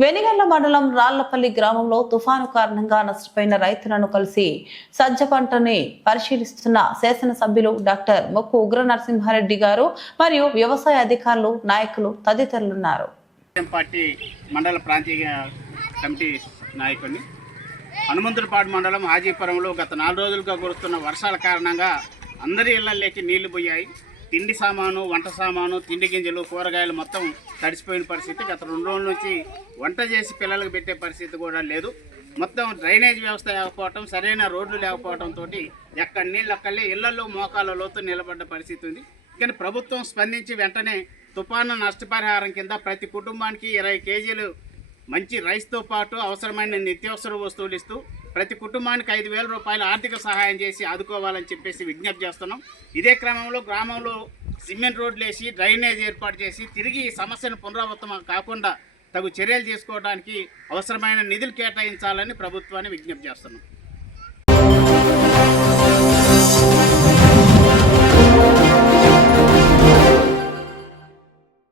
వెనిగండ్ల మండలం రాళ్ళపల్లి గ్రామంలో తుఫాను కారణంగా నష్టపోయిన రైతులను కలిసి సజ్జ పంటని పరిశీలిస్తున్న శాసనసభ్యులు డాక్టర్ మొక్కు ఉగ్ర నరసింహారెడ్డి గారు మరియు వ్యవసాయ అధికారులు నాయకులు తదితరులున్నారు. పార్టీ మండల ప్రాంతీయ కమిటీ నాయకుడిని. హనుమంతుడిపాడు మండలం హాజీపురంలో గత నాలుగు రోజులుగా కురుస్తున్న వర్షాల కారణంగా అందరి ఇళ్ళలోకి నీళ్ళు పోయాయి. తిండి సామాను వంట సామాను తిండి గింజలు కూరగాయలు మొత్తం తడిసిపోయిన పరిస్థితి. గత రెండు రోజుల నుంచి వంట చేసి పిల్లలకు పెట్టే పరిస్థితి కూడా లేదు. మొత్తం డ్రైనేజ్ వ్యవస్థ లేకపోవటం సరైన రోడ్లు లేకపోవడంతో ఎక్కడ నీళ్ళు అక్కడే ఇళ్ళలో మోకాల లోతు నిలబడ్డ పరిస్థితి ఉంది. కానీ ప్రభుత్వం స్పందించి వెంటనే తుఫాను నష్టపరిహారం కింద ప్రతి కుటుంబానికి ఇరవై కేజీలు మంచి రైస్తో పాటు అవసరమైన నిత్యావసర వస్తువులు ఇస్తూ ప్రతి కుటుంబానికి ఐదు వేల రూపాయల ఆర్థిక సహాయం చేసి ఆదుకోవాలని చెప్పేసి విజ్ఞప్తి చేస్తున్నాం. ఇదే క్రమంలో గ్రామంలో సిమెంట్ రోడ్లు వేసి డ్రైనేజ్ ఏర్పాటు చేసి తిరిగి ఈ సమస్యను పునరావృతం కాకుండా తగు చర్యలు తీసుకోవడానికి అవసరమైన నిధులు కేటాయించాలని ప్రభుత్వాన్ని విజ్ఞప్తి చేస్తున్నాం.